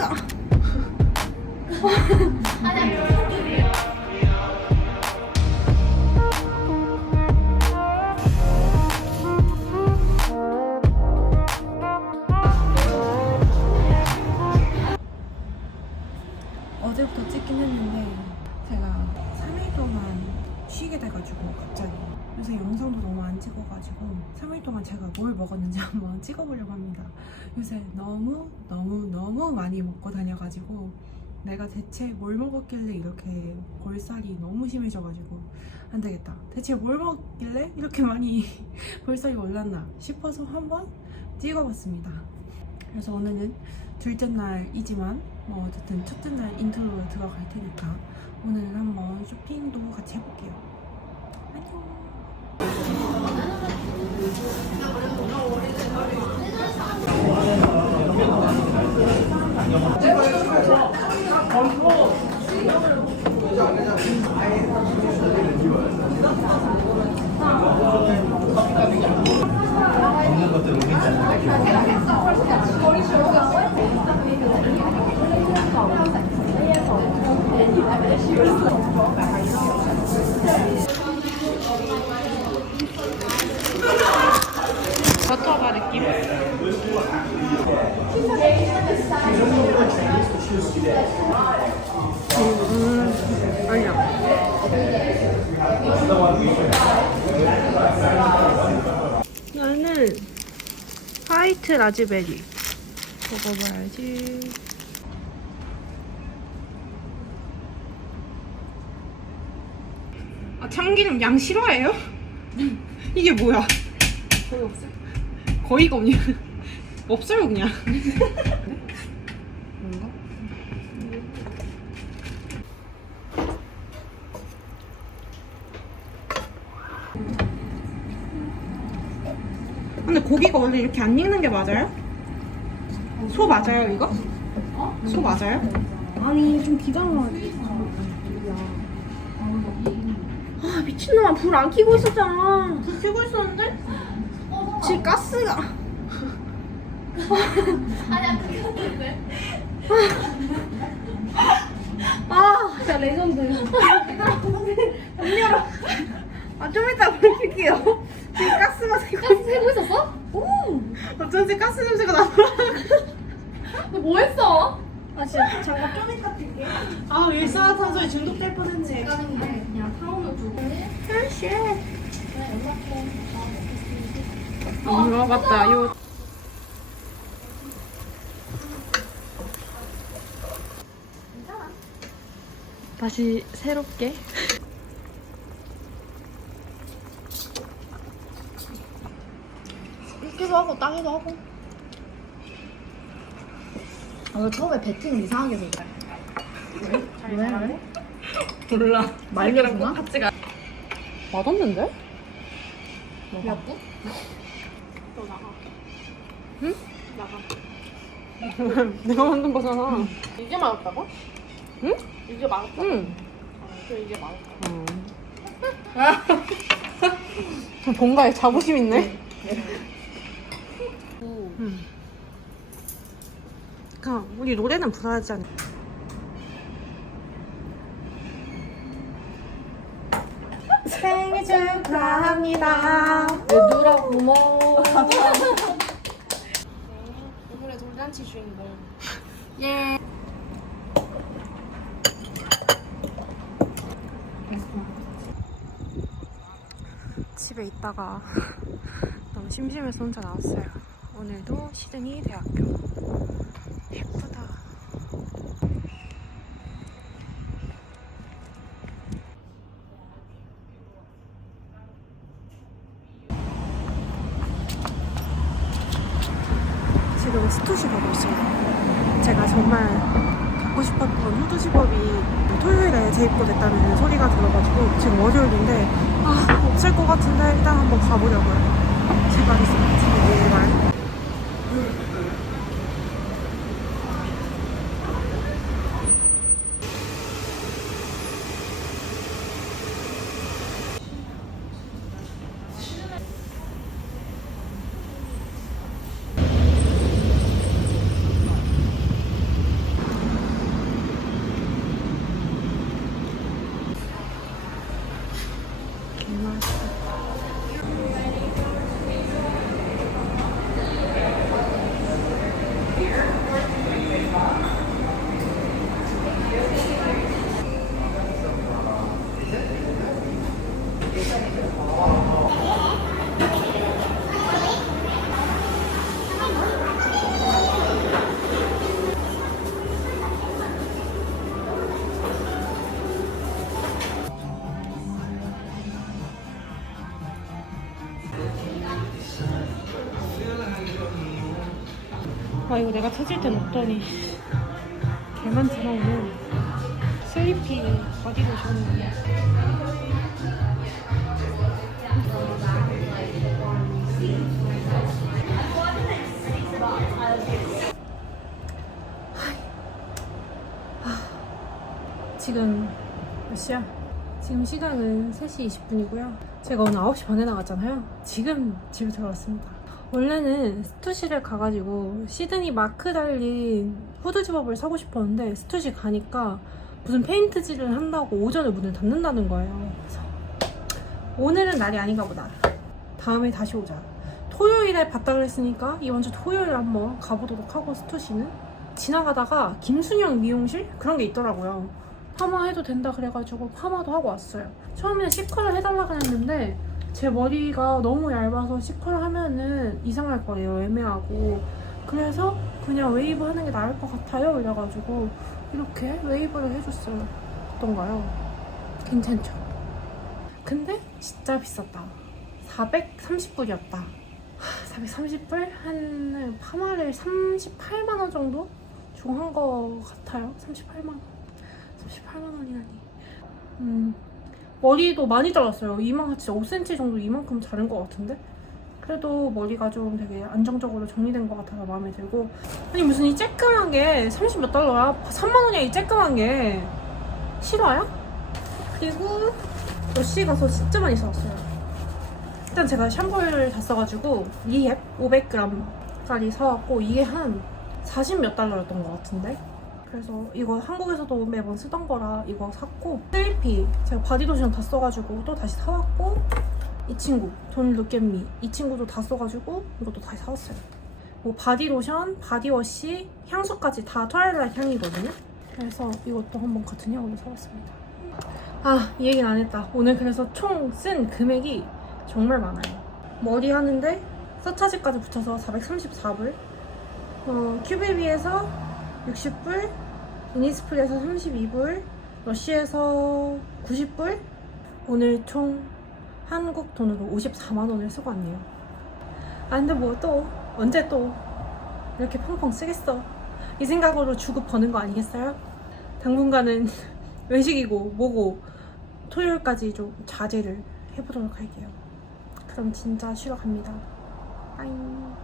가 쉬게 돼가지고 갑자기 요새 영상도 너무 안 찍어가지고 3일 동안 제가 뭘 먹었는지 한번 찍어보려고 합니다. 요새 너무 너무 너무 많이 먹고 다녀가지고 내가 대체 뭘 먹었길래 이렇게 볼살이 너무 심해져가지고 안 되겠다. 대체 뭘 먹길래 이렇게 많이 볼살이 올랐나 싶어서 한번 찍어봤습니다. 그래서 오늘은 둘째 날이지만 뭐 어쨌든 첫째 날 인트로 들어갈 테니까 오늘은 한번 쇼핑도 같이 해볼게요. 안녕. 버터가 느낌? 음, 아니야. 나는 화이트 라즈베리 먹어봐야지. 아 참기름 양 싫어해요? 이게 뭐야? 거의 없어요. 거의가 없냐? 없어요 그냥. 뭔가? 근데 고기가 원래 이렇게 안 익는 게 맞아요? 소 맞아요 이거? 소 맞아요? 아니 좀 기다려야지. 아 미친놈아 불 안 켜고 있었잖아. 불 켜고 있었는데? 지금 가스가. 아, 진짜 레전드. 문 열어. 아, 좀 이따 불 켤게요. 지금 가스가 새고 가스 세고 있었어? 오! 어쩐지 가스 냄새가 나. 너뭐 했어? 아, 진짜 잠깐 좀 이따 켤게. 아 일산화탄소에 중독될 뻔했네. 게 그냥 타오를 두고 쉣. 어 맞다. 요 다시 새롭게. 이렇게도 하고 땅에도 하고 아, 너 처음에 배팅을 이상하게 했어 왜? 왜? 몰라. 말려주나? 같이 가. 맛없는데? 몇 분? 내가 만든 거잖아. 이게 맛없다고? 응? 이게 맛없다고? 응. 저 이게 맛없다. 음. 뭔가에 자부심 있네. 음. 그냥 우리 노래는 불안하지 않아. 생일 축하합니다. 얘들아 고마워 돌잔치 주인공. 집에 있다가 너무 심심해서 혼자 나왔어요. 오늘도 시드니 대학교. 예쁘다. 지금 스투시 가고 있습니다. 제가 정말 후드 집업이 토요일에 재입고됐다는 소리가 들어가지고 지금 월요일인데 아 없을 것 같은데 일단 한번 가보려고요. 제발 있으면 제발. 이거 내가 찾을 땐 없더니 개 많잖아 오늘 슬리피 바디로션 지금 몇 시야? 지금 시간은 3시 20분이고요. 제가 오늘 9시 반에 나갔잖아요. 지금 집에 들어왔습니다. 원래는 스투시를 가가지고 시드니 마크 달린 후드 집업을 사고 싶었는데 스투시 가니까 무슨 페인트질을 한다고 오전에 문을 닫는다는 거예요. 그래서 오늘은 날이 아닌가 보다. 다음에 다시 오자. 토요일에 봤다 그랬으니까 이번 주 토요일에 한번 가보도록 하고 스투시는 지나가다가 김순영 미용실 그런 게 있더라고요. 파마 해도 된다 그래가지고 파마도 하고 왔어요. 처음에는 C컬을 해달라고 했는데 제 머리가 너무 얇아서 C컬 하면은 이상할 거예요. 애매하고. 그래서 그냥 웨이브 하는 게 나을 것 같아요. 이래가지고 이렇게 웨이브를 해줬어요. 어떤가요? 괜찮죠? 근데 진짜 비쌌다. 430불이었다. 430불? 한 파마를 38만원 정도? 주고 한거 같아요. 38만원. 38만 원이라니. 음, 머리도 많이 잘랐어요. 이만 진짜 5cm 정도 이만큼 자른 것 같은데? 그래도 머리가 좀 되게 안정적으로 정리된 것 같아서 마음에 들고. 아니, 무슨 이 쬐끄만 게 30 몇 달러야? 3만 원이야, 이 쬐끄만 게. 실화야? 그리고 러쉬 가서 진짜 많이 사왔어요. 일단 제가 샴푸를 다 써가지고 리헵 500g짜리 사왔고 이게 한 40 몇 달러였던 것 같은데 그래서 이거 한국에서도 매번 쓰던 거라 이거 샀고 슬리피 제가 바디로션 다 써가지고 또 다시 사왔고 이 친구 돈 루켓미 이 친구도 다 써가지고 이것도 다시 사왔어요. 뭐 바디로션, 바디워시, 향수까지 다 트와일라이트 향이거든요. 그래서 이것도 한번 같은 향으로 사왔습니다. 아 이 얘기는 안 했다. 오늘 그래서 총 쓴 금액이 정말 많아요. 머리 하는데 서차지까지 붙여서 434불. 어, 큐베비에서 60불, 이니스프리에서 32불, 러쉬에서 90불. 오늘 총 한국 돈으로 54만 원을 쓰고 왔네요. 아 근데 뭐 또 언제 또 이렇게 펑펑 쓰겠어? 이 생각으로 주급 버는 거 아니겠어요? 당분간은 외식이고 뭐고 토요일까지 좀 자제를 해보도록 할게요. 그럼 진짜 쉬러 갑니다. 빠잉.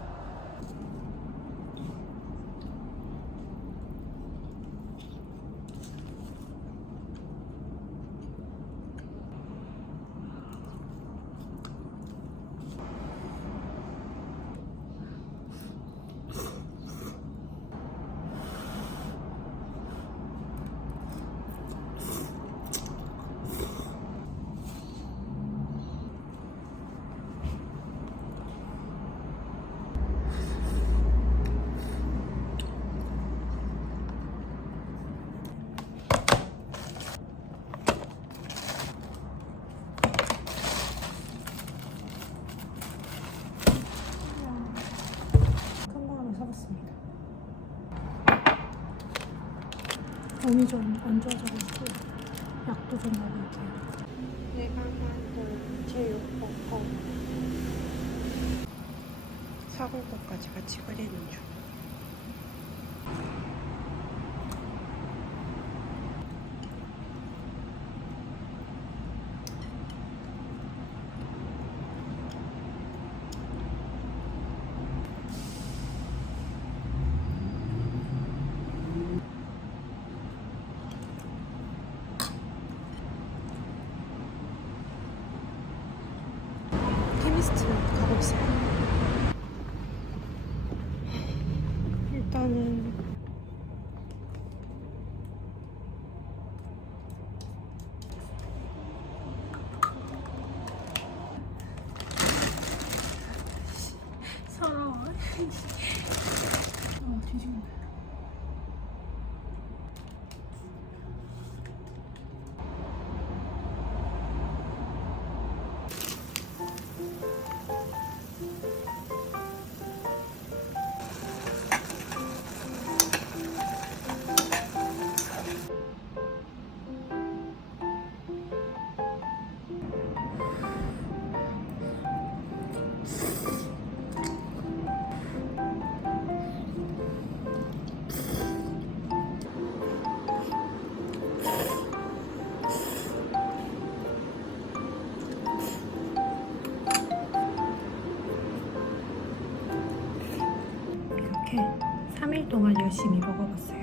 큰 거 하나 사봤습니다. 몸이 좀 안 좋아져가지고 약도 좀 먹을게요. 내가 만든 제육볶음. 사골 것까지 같이 끓이는 중. 케미스트 가고 있어요. 일단은 서러워. 어, 뒤지 겠네. 3일 동안 열심히 먹어봤어요.